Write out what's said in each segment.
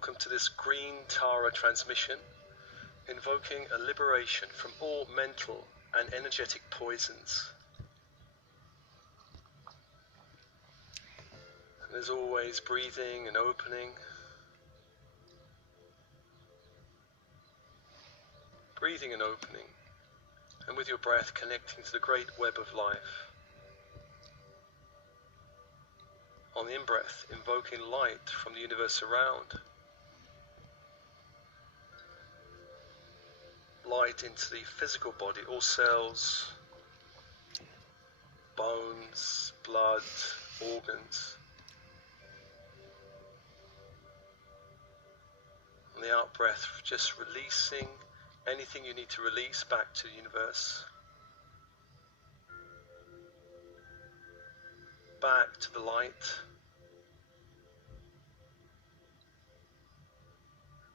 Welcome to this Green Tara transmission, invoking a liberation from all mental and energetic poisons. And as always, breathing and opening. Breathing and opening, and with your breath connecting to the great web of life. On the in-breath, invoking light from the universe around. Light into the physical body, all cells, bones, blood, organs. On the out-breath, just releasing anything you need to release back to the universe. Back to the light.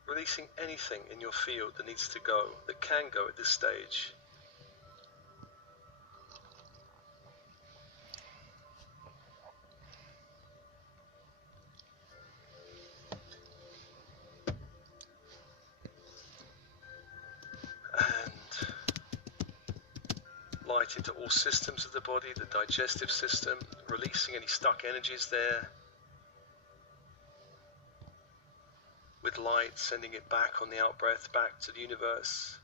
Releasing anything in your field that needs to go, that can go at this stage. And light into all systems of the body, the digestive system, releasing any stuck energies there. With light, sending it back on the out-breath, back to the universe.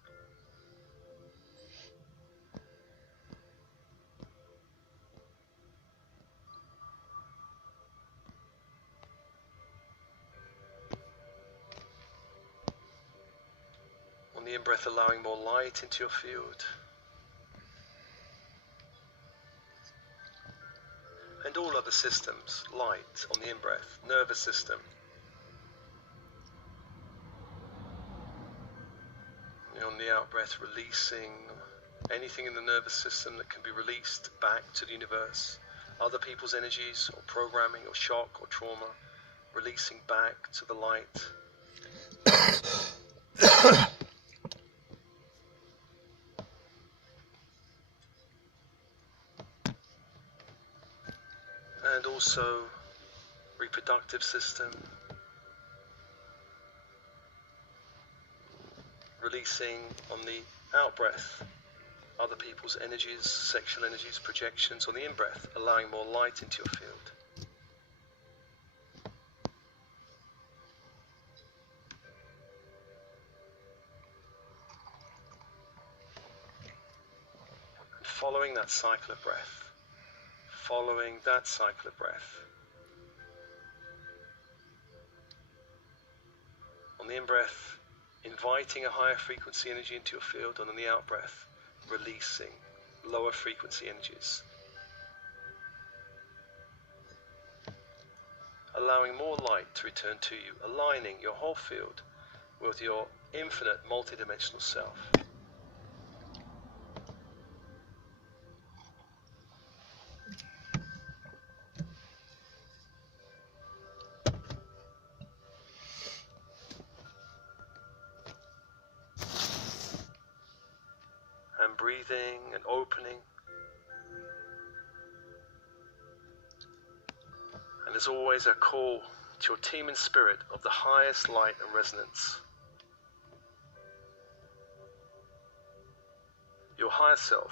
On the in-breath, allowing more light into your field. And all other systems, light on the in-breath, nervous system. On the out-breath, releasing anything in the nervous system that can be released back to the universe. Other people's energies or programming or shock or trauma, releasing back to the light. And also reproductive system. Releasing on the out-breath other people's energies, sexual energies, projections. On the in-breath, allowing more light into your field. And following that cycle of breath. Following that cycle of breath. On the in-breath, inviting a higher frequency energy into your field, and on the out-breath, releasing lower frequency energies. Allowing more light to return to you, aligning your whole field with your infinite multidimensional self. And breathing and opening. And there's always a call to your team in spirit of the highest light and resonance. Your higher self,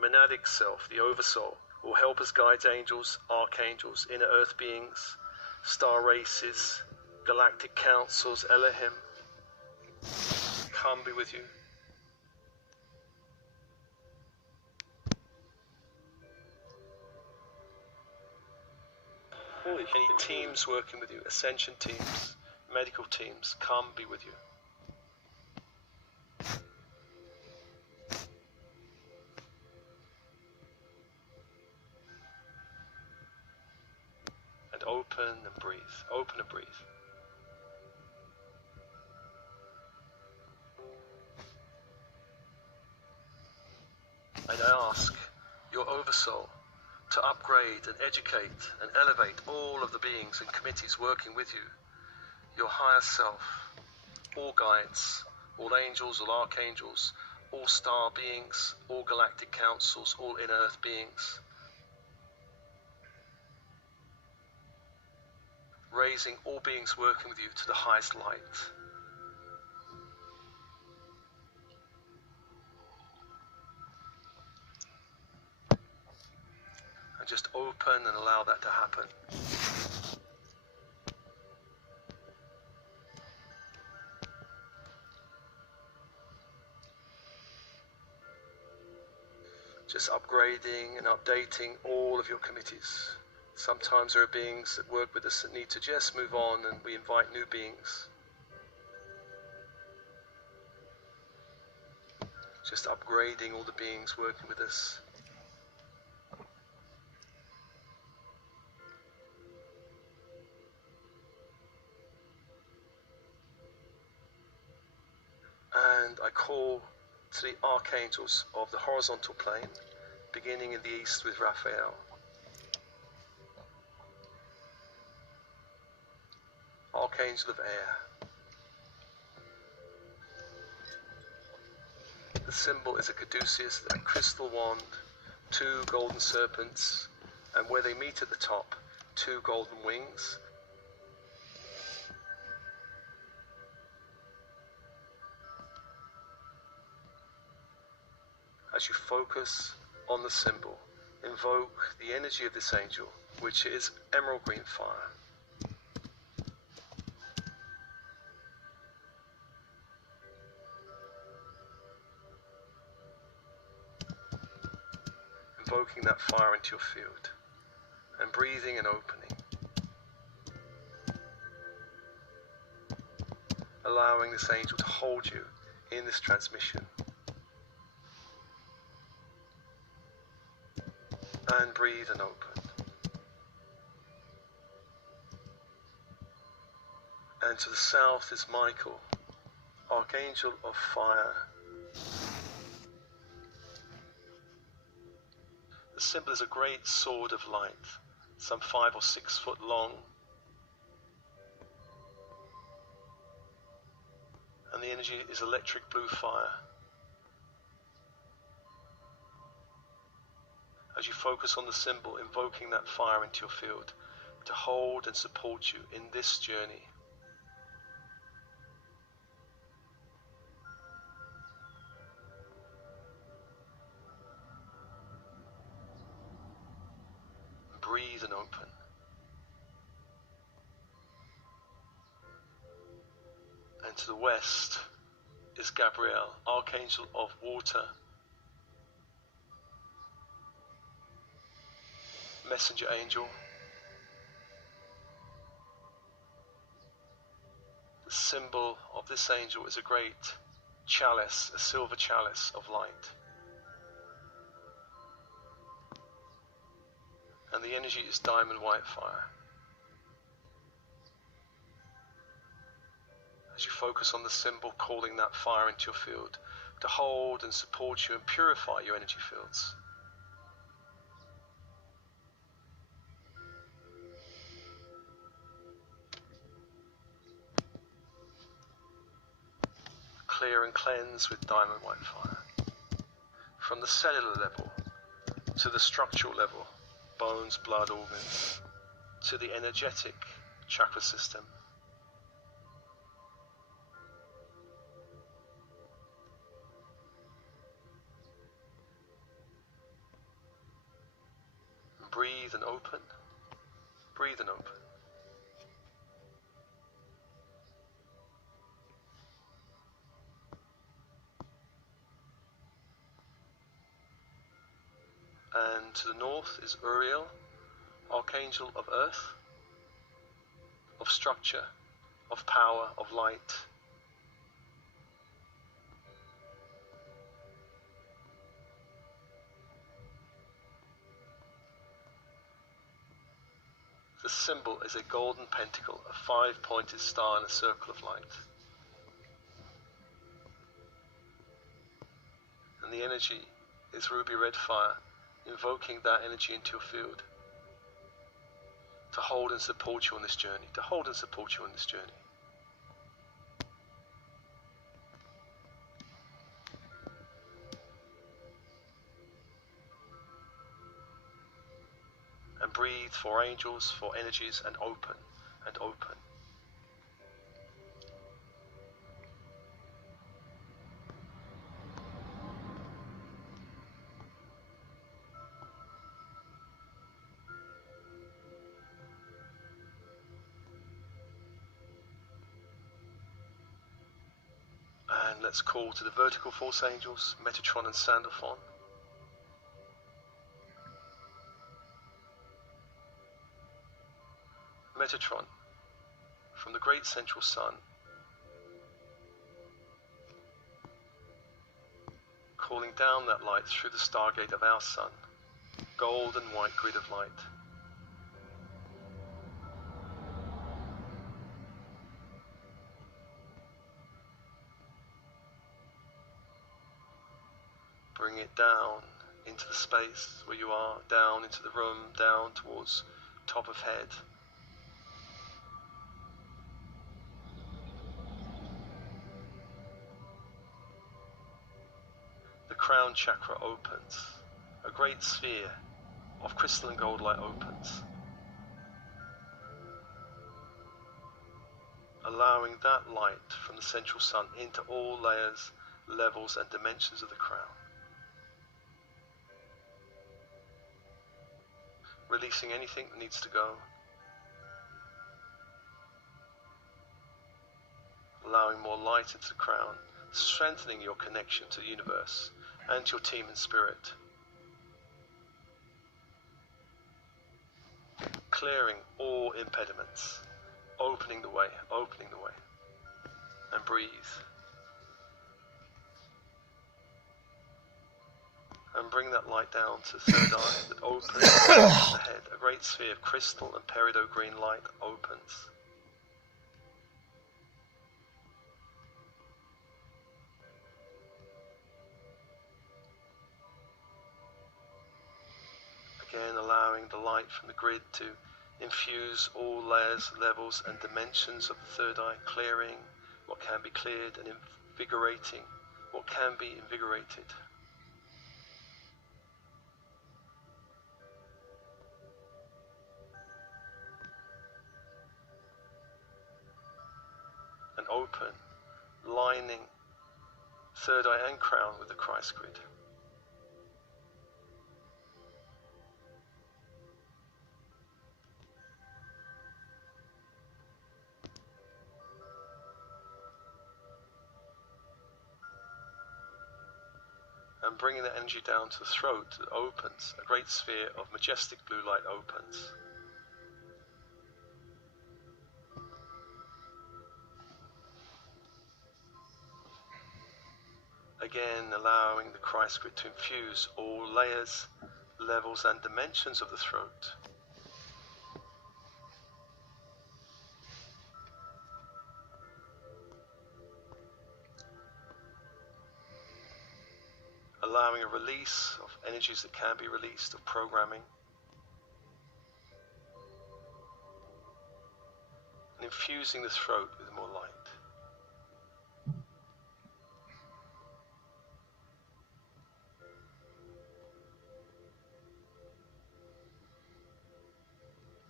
monadic self, the oversoul, all helpers, guides, angels, archangels, inner earth beings, star races, galactic councils, Elohim, come be with you. Any teams working with you, ascension teams, medical teams, come be with you. And open and breathe, open and breathe. And I ask your oversoul to upgrade and educate and elevate all of the beings and committees working with you, your higher self, all guides, all angels, all archangels, all star beings, all galactic councils, all inner earth beings. raising all beings working with you to the highest light. And just open and allow that to happen. Just upgrading and updating all of your committees. Sometimes there are beings that work with us that need to just move on, and we invite new beings. Just upgrading all the beings working with us. And I call to the archangels of the horizontal plane, beginning in the east with Raphael. Archangel of air. The symbol is a caduceus, a crystal wand, 2 golden serpents, and where they meet at the top, 2 golden wings. As you focus on the symbol, invoke the energy of this angel, which is emerald green fire. Invoking that fire into your field, and breathing and opening. Allowing this angel to hold you in this transmission. And breathe and open. And to the south is Michael, Archangel of Fire. The symbol is a great sword of light, some 5 or 6 foot long. And the energy is electric blue fire. As you focus on the symbol, invoking that fire into your field to hold and support you in this journey. Breathe and open. And to the west is Gabriel, Archangel of Water. Messenger angel. The symbol of this angel is a great chalice, a silver chalice of light. And the energy is diamond white fire. As you focus on the symbol, calling that fire into your field to hold and support you and purify your energy fields. Clear and cleanse with diamond white fire. From the cellular level to the structural level, bones, blood, organs, to the energetic chakra system. Breathe and open. Breathe and open. And to the north is Uriel, Archangel of Earth, of structure, of power, of light. The symbol is a golden pentacle, a 5-pointed star in a circle of light. And the energy is ruby red fire, invoking that energy into your field to hold and support you on this journey, to hold and support you on this journey. And breathe for angels, for energies, and open. and open. And let's call to the vertical force angels, Metatron and Sandalphon. Metatron, from the great central sun, calling down that light through the stargate of our sun, gold and white grid of light. Bring it down into the space where you are, down into the room, down towards top of head. The crown chakra opens. A great sphere of crystalline gold light opens, allowing that light from the central sun into all layers, levels and dimensions of the crown. Releasing anything that needs to go. Allowing more light into the crown, strengthening your connection to the universe and to your team in spirit. Clearing all impediments, opening the way, and breathe. And bring that light down to the third eye that opens the head. A great sphere of crystal and peridot green light opens. Again, allowing the light from the grid to infuse all layers, levels and dimensions of the third eye, clearing what can be cleared and invigorating what can be invigorated. And open, lining third eye and crown with the Christ grid. And bringing the energy down to the throat, it opens. A great sphere of majestic blue light opens. Again, allowing the Christ grid to infuse all layers, levels and dimensions of the throat. Allowing a release of energies that can be released, of programming. And infusing the throat with more light.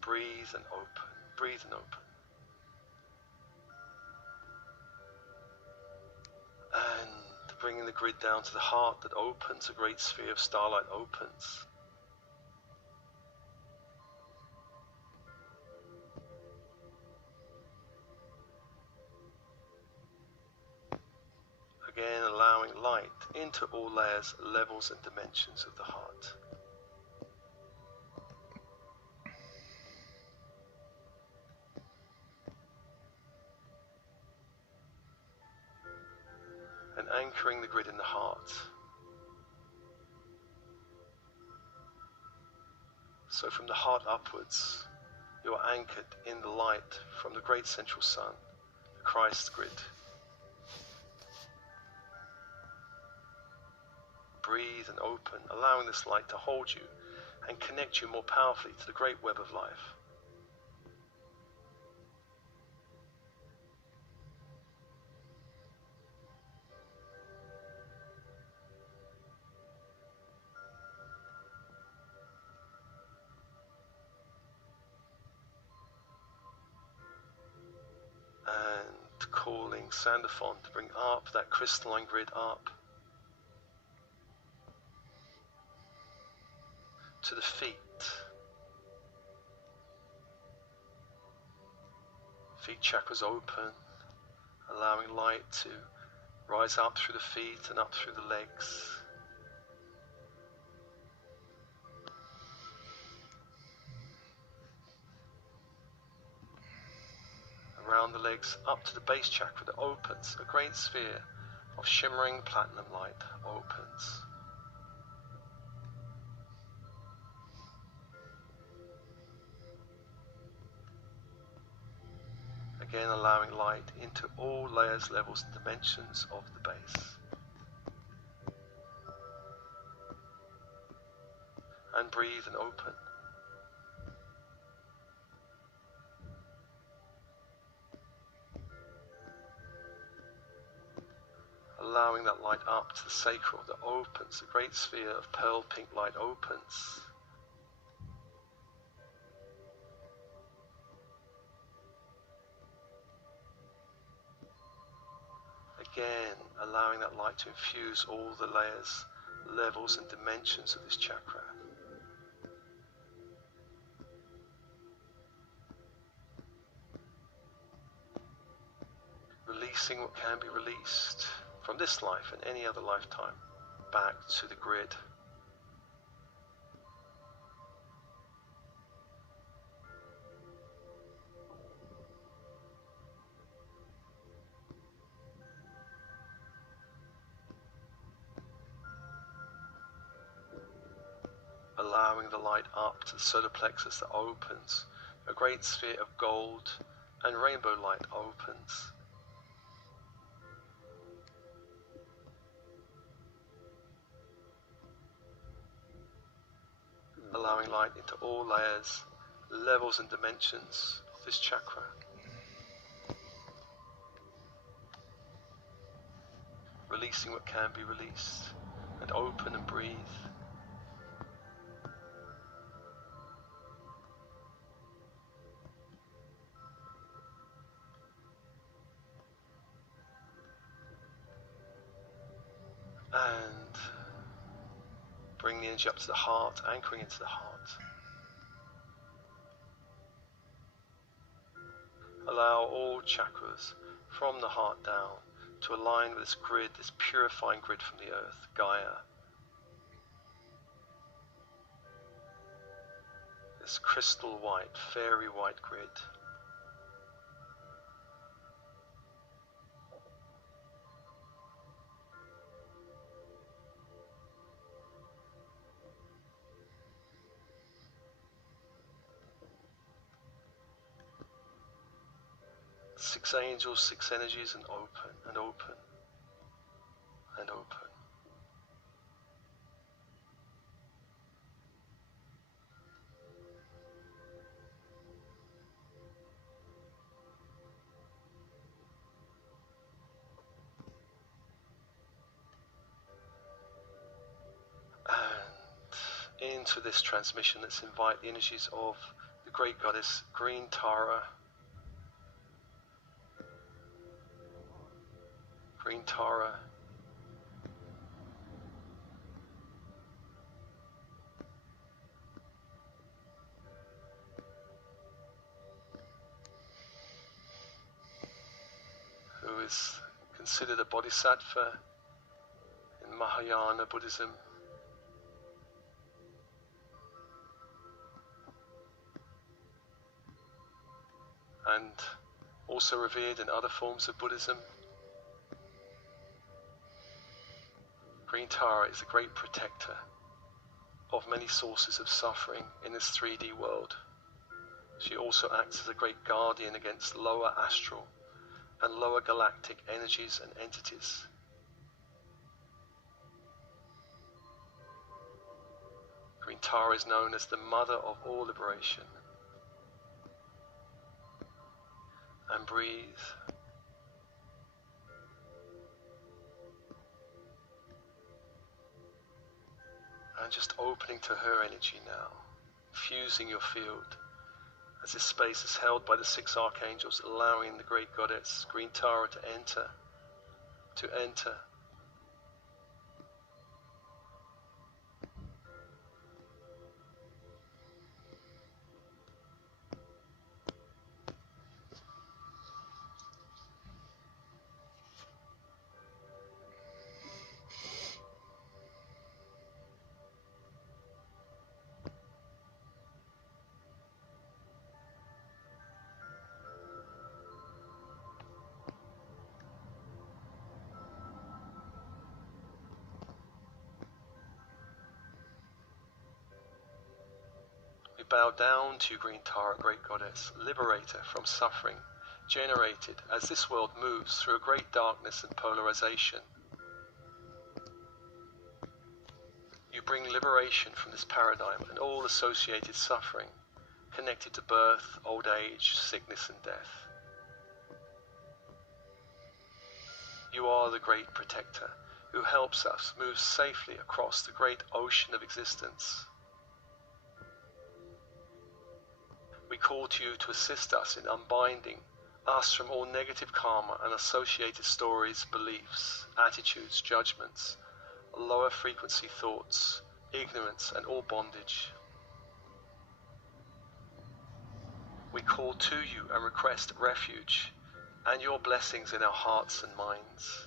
Breathe and open, breathe and open. And bringing the grid down to the heart that opens, a great sphere of starlight opens. Again, allowing light into all layers, levels and dimensions of the heart. And anchoring the grid in the heart. So from the heart upwards, you are anchored in the light from the great central sun, the Christ grid. Breathe and open, allowing this light to hold you and connect you more powerfully to the great web of life. calling Sandaphon to bring up that crystalline grid up to the feet. Feet chakras open, allowing light to rise up through the feet and up through the legs. Around the legs up to the base chakra that opens. A great sphere of shimmering platinum light opens. Again, allowing light into all layers, levels, and dimensions of the base. And breathe and open. Allowing that light up to the sacral that opens. A great sphere of pearl pink light opens. Again, allowing that light to infuse all the layers, levels, and dimensions of this chakra. Releasing what can be released from this life and any other lifetime back to the grid. Allowing the light up to the solar plexus that opens. A great sphere of gold and rainbow light opens. Allowing light into all layers, levels, and dimensions of this chakra. Releasing what can be released, and open and breathe. And bring the energy up to the heart, anchoring into the heart. Allow all chakras from the heart down to align with this grid, this purifying grid from the earth, Gaia. This crystal white, fairy white grid. Six angels, six energies, and open, and open, and open. And into this transmission, let's invite the energies of the great goddess Green Tara. Green Tara. Who is considered a bodhisattva in Mahayana Buddhism. And also revered in other forms of Buddhism. Green Tara is a great protector of many sources of suffering in this 3D world. She also acts as a great guardian against lower astral and lower galactic energies and entities. Green Tara is known as the mother of all liberation. And breathe. And just opening to her energy now, fusing your field as this space is held by the 6 archangels, allowing the great goddess, Green Tara, to enter. We bow down to you, Green Tara, great goddess, liberator from suffering, generated as this world moves through a great darkness and polarization. You bring liberation from this paradigm and all associated suffering connected to birth, old age, sickness and death. You are the great protector who helps us move safely across the great ocean of existence. We call to you to assist us in unbinding us from all negative karma and associated stories, beliefs, attitudes, judgments, lower frequency thoughts, ignorance and all bondage. We call to you and request refuge and your blessings in our hearts and minds.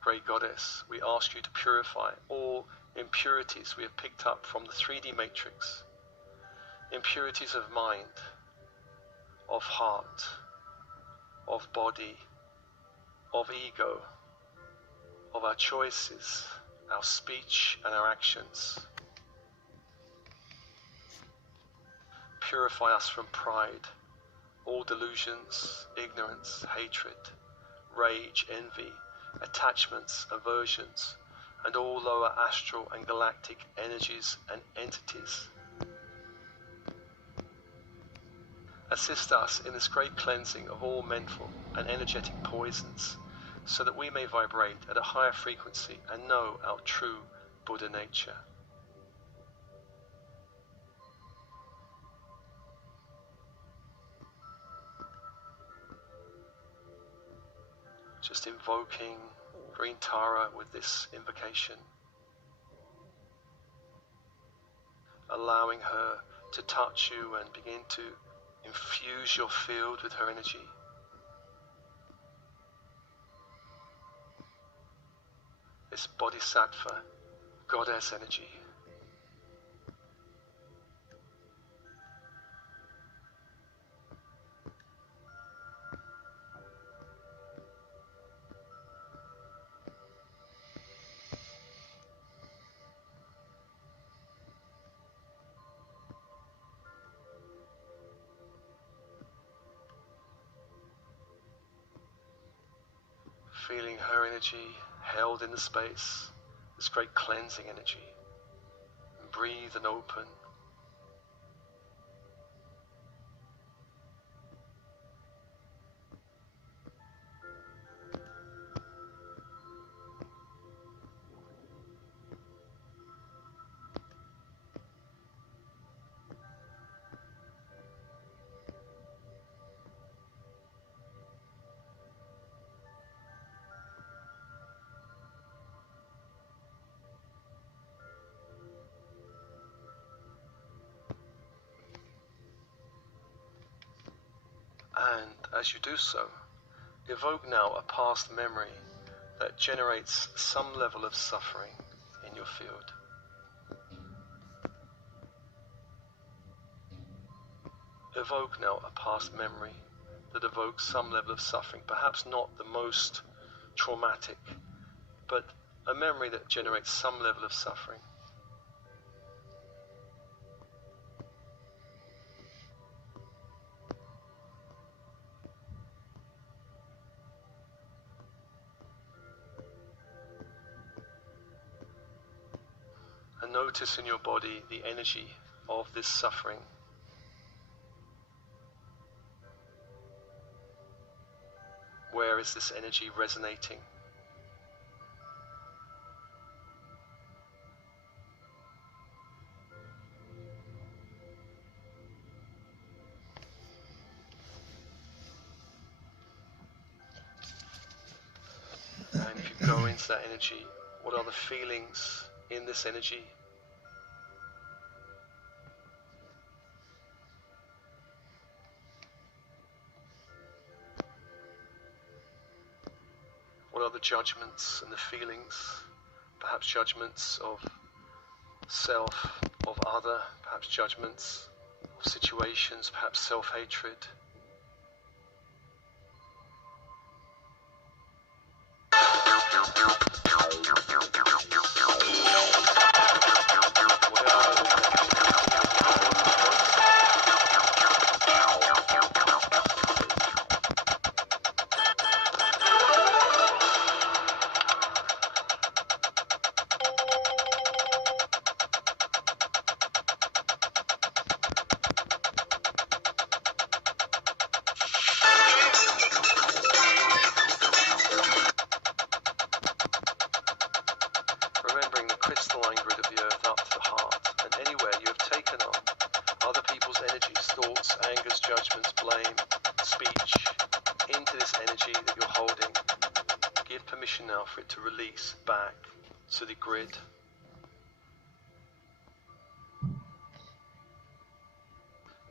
Great Goddess, we ask you to purify all impurities we have picked up from the 3D matrix, impurities of mind, of heart, of body, of ego, of our choices, our speech and our actions. Purify us from pride, all delusions, ignorance, hatred, rage, envy, attachments, aversions, and all lower astral and galactic energies and entities. Assist us in this great cleansing of all mental and energetic poisons, so that we may vibrate at a higher frequency and know our true Buddha nature. Just invoking Green Tara with this invocation, allowing her to touch you and begin to infuse your field with her energy. This Bodhisattva, goddess energy. Feeling her energy held in the space, this great cleansing energy. And breathe and open. And as you do so, evoke now a past memory that generates some level of suffering in your field. Evoke now a past memory that evokes some level of suffering, perhaps not the most traumatic, but a memory that generates some level of suffering. And notice in your body the energy of this suffering. Where is this energy resonating? sense that energy? What are the feelings in this energy? What are the judgments and the feelings? Perhaps judgments of self, of other, perhaps judgments of situations, perhaps self-hatred. Remembering the crystalline grid of the earth up to the heart, and anywhere you have taken on other people's energies, thoughts, angers, judgments, blame, speech, into this energy that you're holding. Give permission now for it to release back to the grid.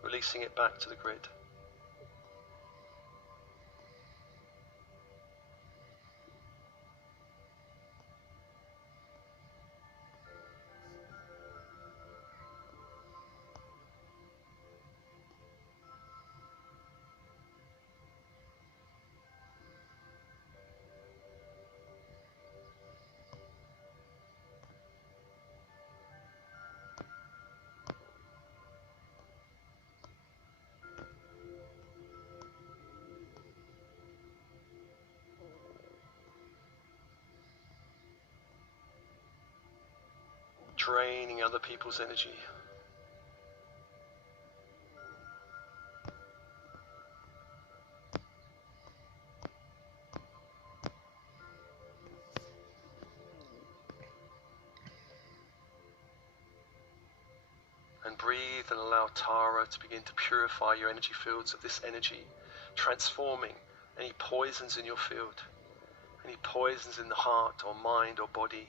Releasing it back to the grid. Draining other people's energy. And breathe and allow Tara to begin to purify your energy fields of this energy, transforming any poisons in your field, any poisons in the heart or mind or body.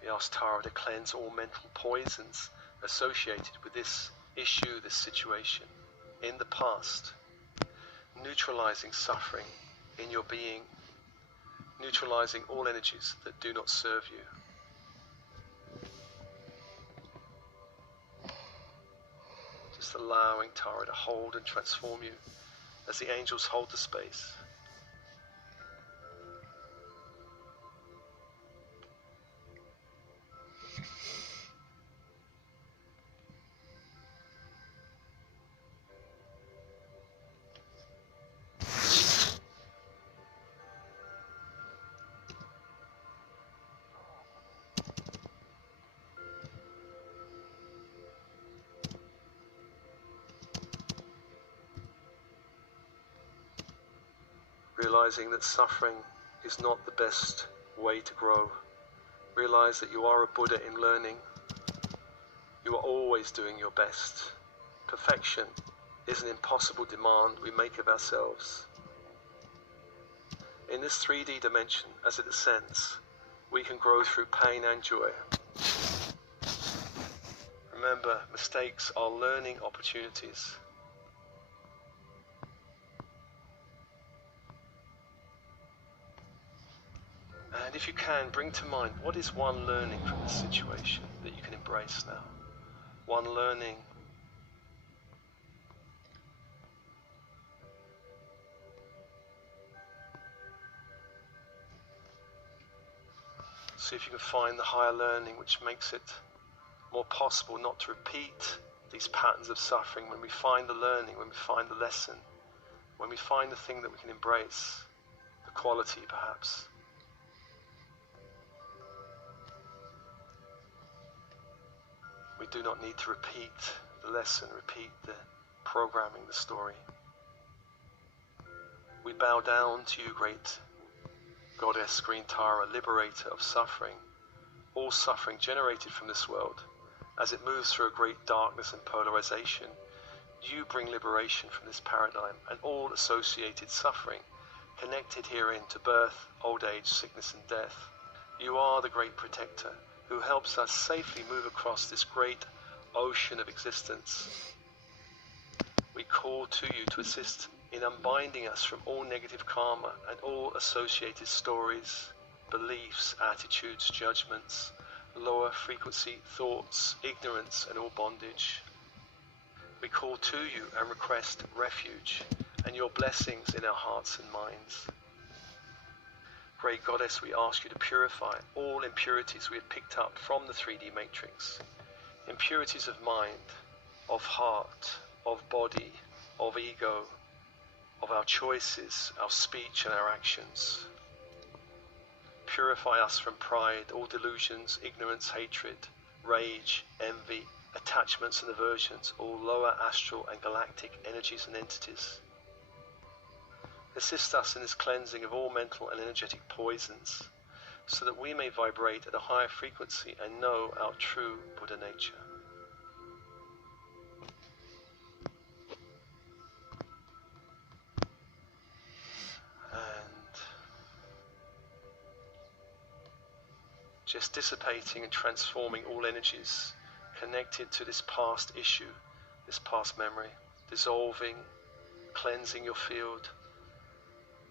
We ask Tara to cleanse all mental poisons associated with this issue, this situation in the past, neutralizing suffering in your being, neutralizing all energies that do not serve you. Just allowing Tara to hold and transform you as the angels hold the space. realizing that suffering is not the best way to grow. Realize that you are a Buddha in learning. You are always doing your best. Perfection is an impossible demand we make of ourselves. In this 3D dimension, as it ascends, we can grow through pain and joy. Remember, mistakes are learning opportunities. And if you can, bring to mind, what is one learning from this situation that you can embrace now? One learning. See if you can find the higher learning which makes it more possible not to repeat these patterns of suffering. When we find the learning, when we find the lesson, when we find the thing that we can embrace, the quality perhaps. We do not need to repeat the lesson, repeat the programming, the story. We bow down to you, great Goddess Green Tara, liberator of suffering, all suffering generated from this world. As it moves through a great darkness and polarization, you bring liberation from this paradigm and all associated suffering connected herein to birth, old age, sickness and death. You are the great protector who helps us safely move across this great ocean of existence. We call to you to assist in unbinding us from all negative karma and all associated stories, beliefs, attitudes, judgments, lower frequency thoughts, ignorance and all bondage. We call to you and request refuge and your blessings in our hearts and minds. Great Goddess, we ask you to purify all impurities we have picked up from the 3D matrix. Impurities of mind, of heart, of body, of ego, of our choices, our speech and our actions. Purify us from pride, all delusions, ignorance, hatred, rage, envy, attachments and aversions, all lower astral and galactic energies and entities. Assist us in this cleansing of all mental and energetic poisons, so that we may vibrate at a higher frequency and know our true Buddha nature. Just dissipating and transforming all energies connected to this past issue, this past memory, dissolving, cleansing your field,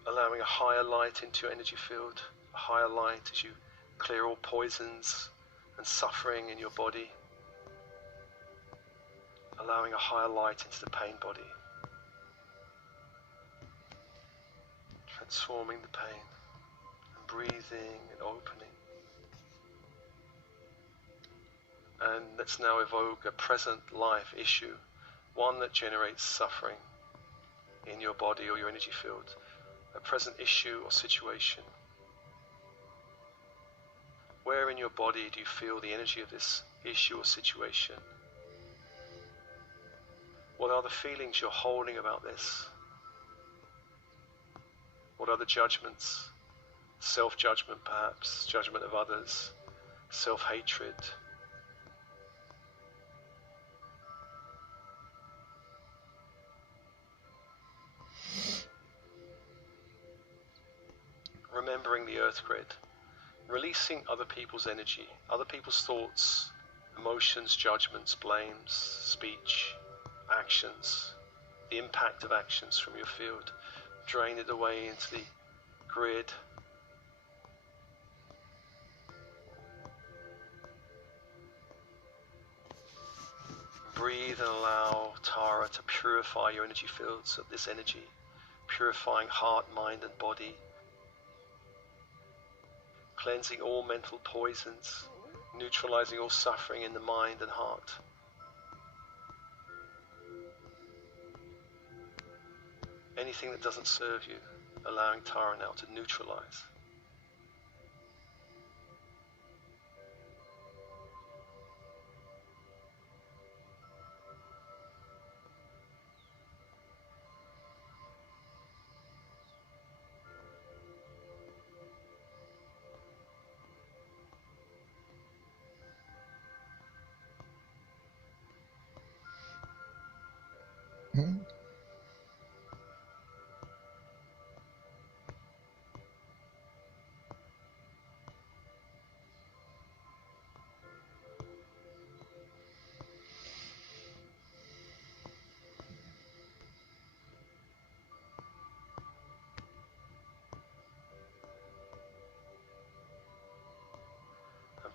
allowing a higher light into your energy field, a higher light as you clear all poisons and suffering in your body, allowing a higher light into the pain body, transforming the pain and breathing and opening. And let's now evoke a present life issue, one that generates suffering in your body or your energy field, a present issue or situation. Where in your body do you feel the energy of this issue or situation? What are the feelings you're holding about this? What are the judgments? Self-judgment perhaps, judgment of others, self-hatred. Remembering the earth grid, releasing other people's energy, other people's thoughts, emotions, judgments, blames, speech, actions, the impact of actions from your field. Drain it away into the grid. Breathe and allow Tara to purify your energy fields of this energy, purifying heart, mind and body, cleansing all mental poisons, neutralizing all suffering in the mind and heart. Anything that doesn't serve you, allowing Tara now to neutralize.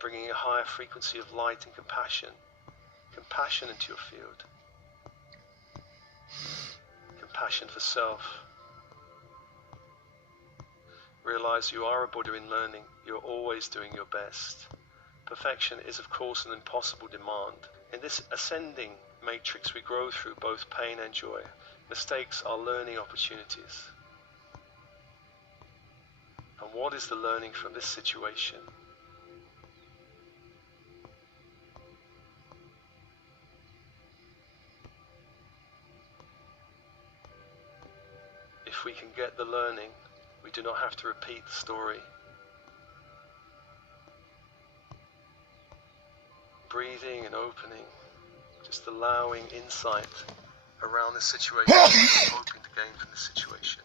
bringing a higher frequency of light and compassion into your field. Compassion for self. Realize you are a Buddha in learning. You're always doing your best. Perfection is, of course, an impossible demand. In this ascending matrix, we grow through both pain and joy. Mistakes are learning opportunities. And what is the learning from this situation? If we can get the learning, we do not have to repeat the story. Breathing and opening, just allowing insight around the situation, hoping to gain from this situation.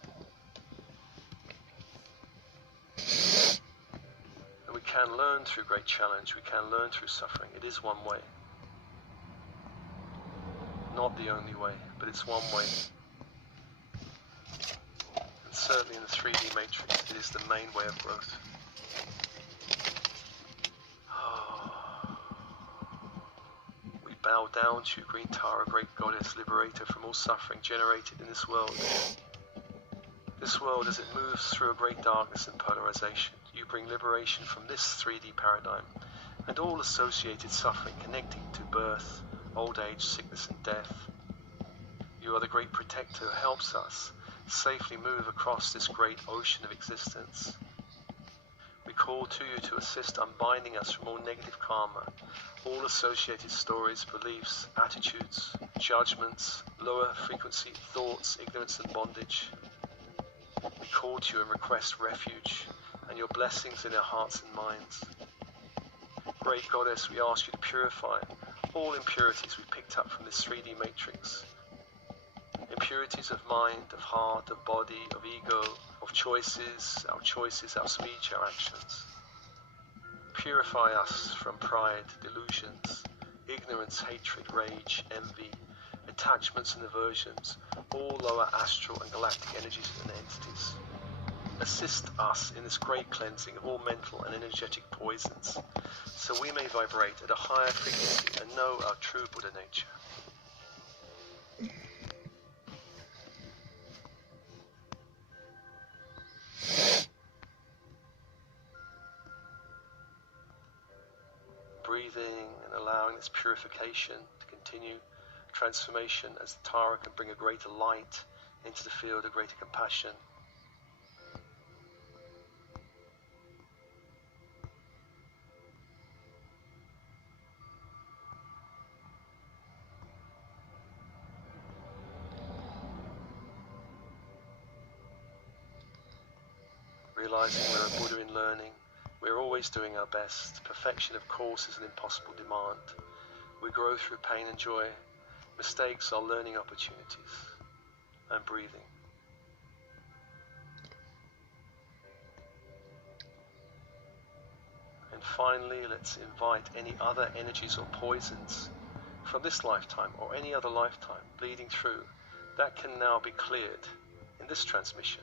And we can learn through great challenge, we can learn through suffering. It is one way. Not the only way, but it's one way. And certainly in the 3D matrix, it is the main way of growth. Bow down to you, Green Tara, great goddess, liberator from all suffering generated in this world. This world, as it moves through a great darkness and polarization, you bring liberation from this 3D paradigm and all associated suffering connecting to birth, old age, sickness and death. You are the great protector who helps us safely move across this great ocean of existence. We call to you to assist unbinding us from all negative karma, all associated stories, beliefs, attitudes, judgments, lower frequency thoughts, ignorance and bondage. We call to you and request refuge and your blessings in our hearts and minds. Great Goddess, we ask you to purify all impurities we picked up from this 3D matrix. Impurities of mind, of heart, of body, of ego, of choices, our speech, our actions. Purify us from pride, delusions, ignorance, hatred, rage, envy, attachments and aversions, all lower astral and galactic energies and entities. Assist us in this great cleansing of all mental and energetic poisons, so we may vibrate at a higher frequency and know our true Buddha nature. Breathing and allowing this purification to continue, transformation as the Tara can bring a greater light into the field, a greater compassion. Realizing we're a Buddha in learning, we're always doing our best. Perfection, of course, is an impossible demand. We grow through pain and joy. Mistakes are learning opportunities. And breathing. And finally, let's invite any other energies or poisons from this lifetime or any other lifetime bleeding through that can now be cleared in this transmission.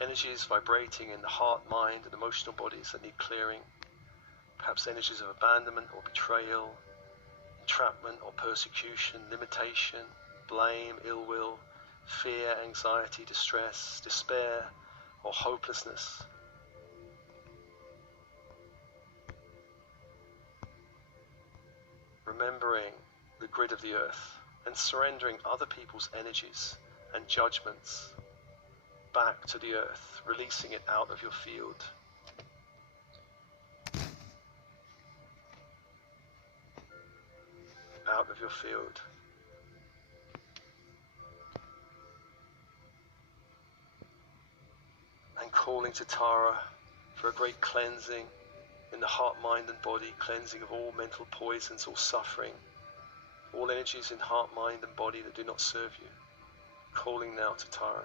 Energies vibrating in the heart, mind, and emotional bodies that need clearing. Perhaps energies of abandonment or betrayal, entrapment or persecution, limitation, blame, ill will, fear, anxiety, distress, despair, or hopelessness. Remembering the grid of the earth and surrendering other people's energies and judgments back to the earth, releasing it out of your field. Out of your field. And calling to Tara for a great cleansing in the heart, mind and body, cleansing of all mental poisons, all suffering, all energies in heart, mind and body that do not serve you. Calling now to Tara.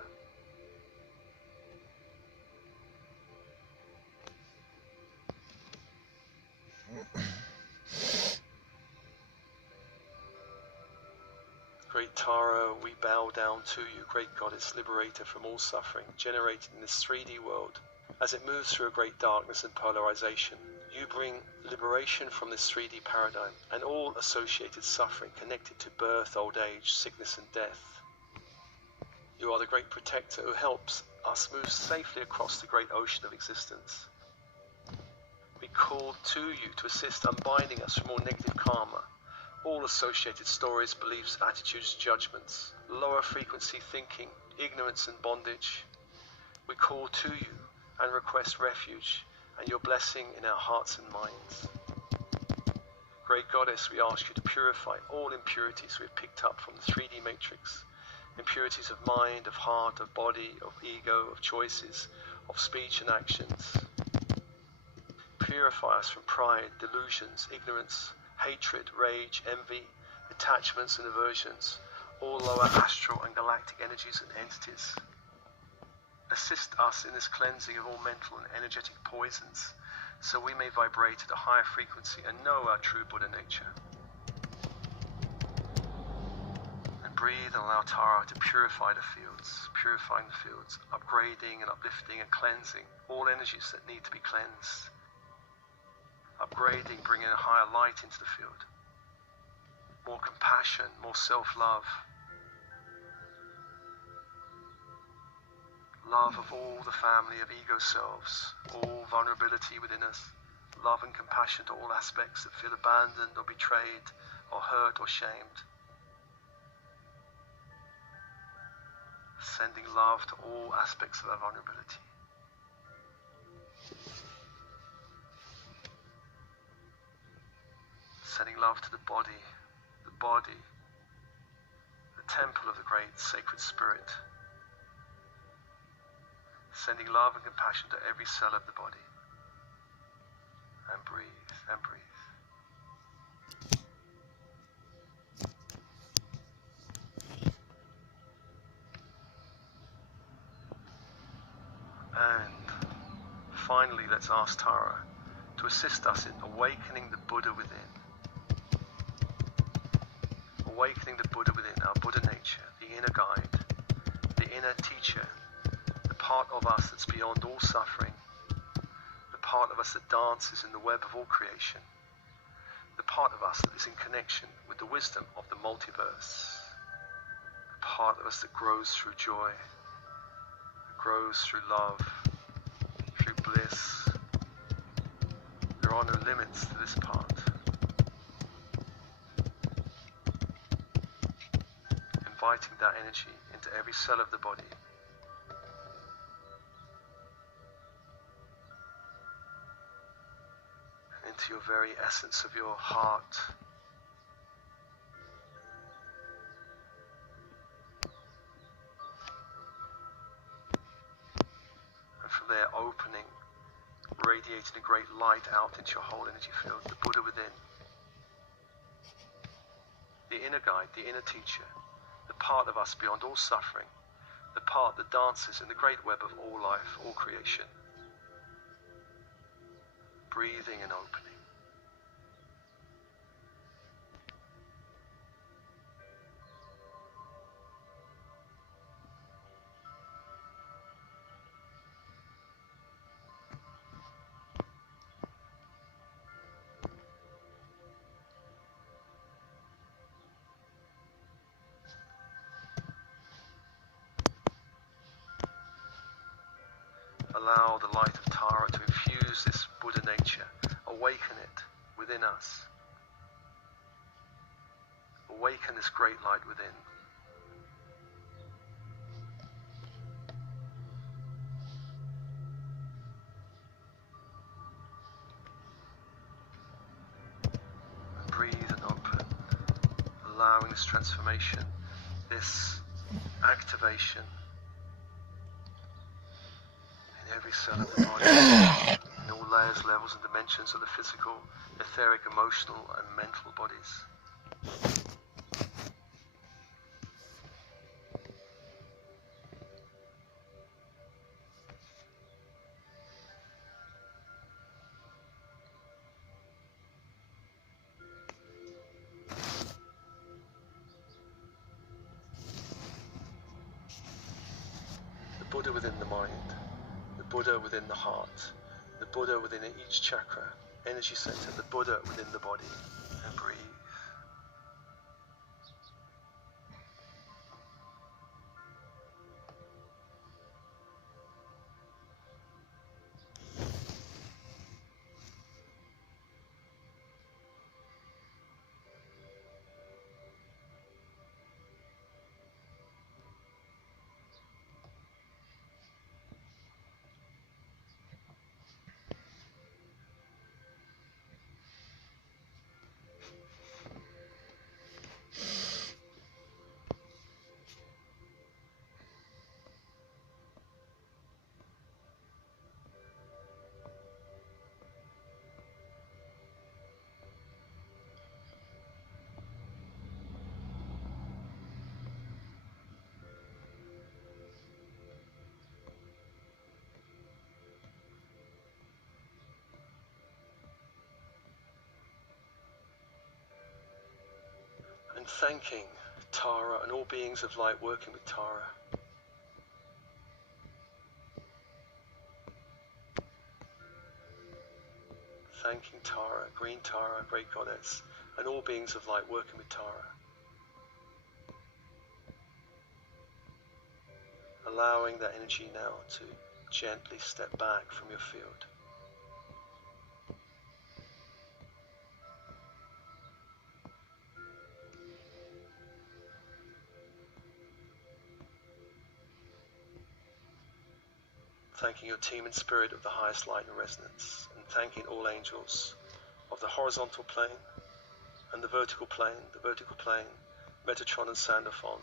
Great Tara, we bow down to you, great Goddess, liberator from all suffering, generated in this 3D world. As it moves through a great darkness and polarization, You bring liberation from this 3D paradigm and all associated suffering connected to birth, old age, sickness and death. You are the great protector who helps us move safely across the great ocean of existence. We call to you to assist unbinding us from all negative karma, all associated stories, beliefs, attitudes, judgments, lower frequency thinking, ignorance and bondage. We call to you and request refuge and your blessing in our hearts and minds. Great Goddess, we ask you to purify all impurities we have picked up from the 3D matrix, impurities of mind, of heart, of body, of ego, of choices, of speech and actions. Purify us from pride, delusions, ignorance, hatred, rage, envy, attachments and aversions, all lower astral and galactic energies and entities. Assist us in this cleansing of all mental and energetic poisons, so we may vibrate at a higher frequency and know our true Buddha nature. And breathe and allow Tara to purify the fields, purifying the fields, upgrading and uplifting and cleansing all energies that need to be cleansed. Upgrading, bringing a higher light into the field. More compassion, more self-love. Love of all the family of ego selves, all vulnerability within us. Love and compassion to all aspects that feel abandoned or betrayed or hurt or shamed. Sending love to all aspects of our vulnerability. Sending love to the body, the temple of the great sacred spirit. Sending love and compassion to every cell of the body. And breathe, and breathe. And finally, let's ask Tara to assist us in awakening the Buddha within. Awakening the Buddha within, our Buddha nature, the inner guide, the inner teacher, the part of us that's beyond all suffering, the part of us that dances in the web of all creation, the part of us that is in connection with the wisdom of the multiverse, the part of us that grows through joy, that grows through love, through bliss. There are no limits to this part. Inviting that energy into every cell of the body. And into your very essence of your heart. And from there opening, radiating a great light out into your whole energy field, the Buddha within. The inner guide, the inner teacher. The part of us beyond all suffering, the part that dances in the great web of all life, all creation. Breathing and opening. Allow the light of Tara to infuse this Buddha nature, awaken it within us. Awaken this great light within. And breathe and open, allowing this transformation, this activation, every cell of the body, in all layers, levels and dimensions of the physical, etheric, emotional and mental bodies. The Buddha within the mind. The Buddha within the heart, the Buddha within each chakra, energy center, the Buddha within the body, and breathe. And thanking Tara and all beings of light working with Tara. Thanking Tara, Green Tara, Great Goddess, and all beings of light working with Tara. Allowing that energy now to gently step back from your field. Thanking your team and spirit of the highest light and resonance, and thanking all angels of the horizontal plane and the vertical plane, Metatron and Sandophon,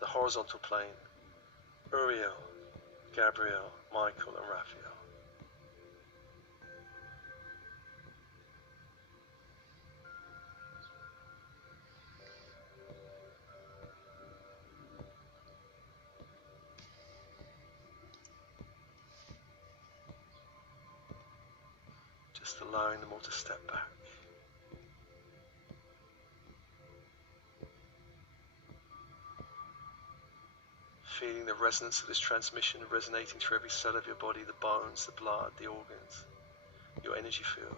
the horizontal plane, Uriel, Gabriel, Michael and Raphael. Just allowing them all to step back. Feeling the resonance of this transmission resonating through every cell of your body, the bones, the blood, the organs, your energy field.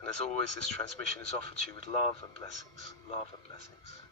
And as always, this transmission is offered to you with love and blessings. Love and blessings.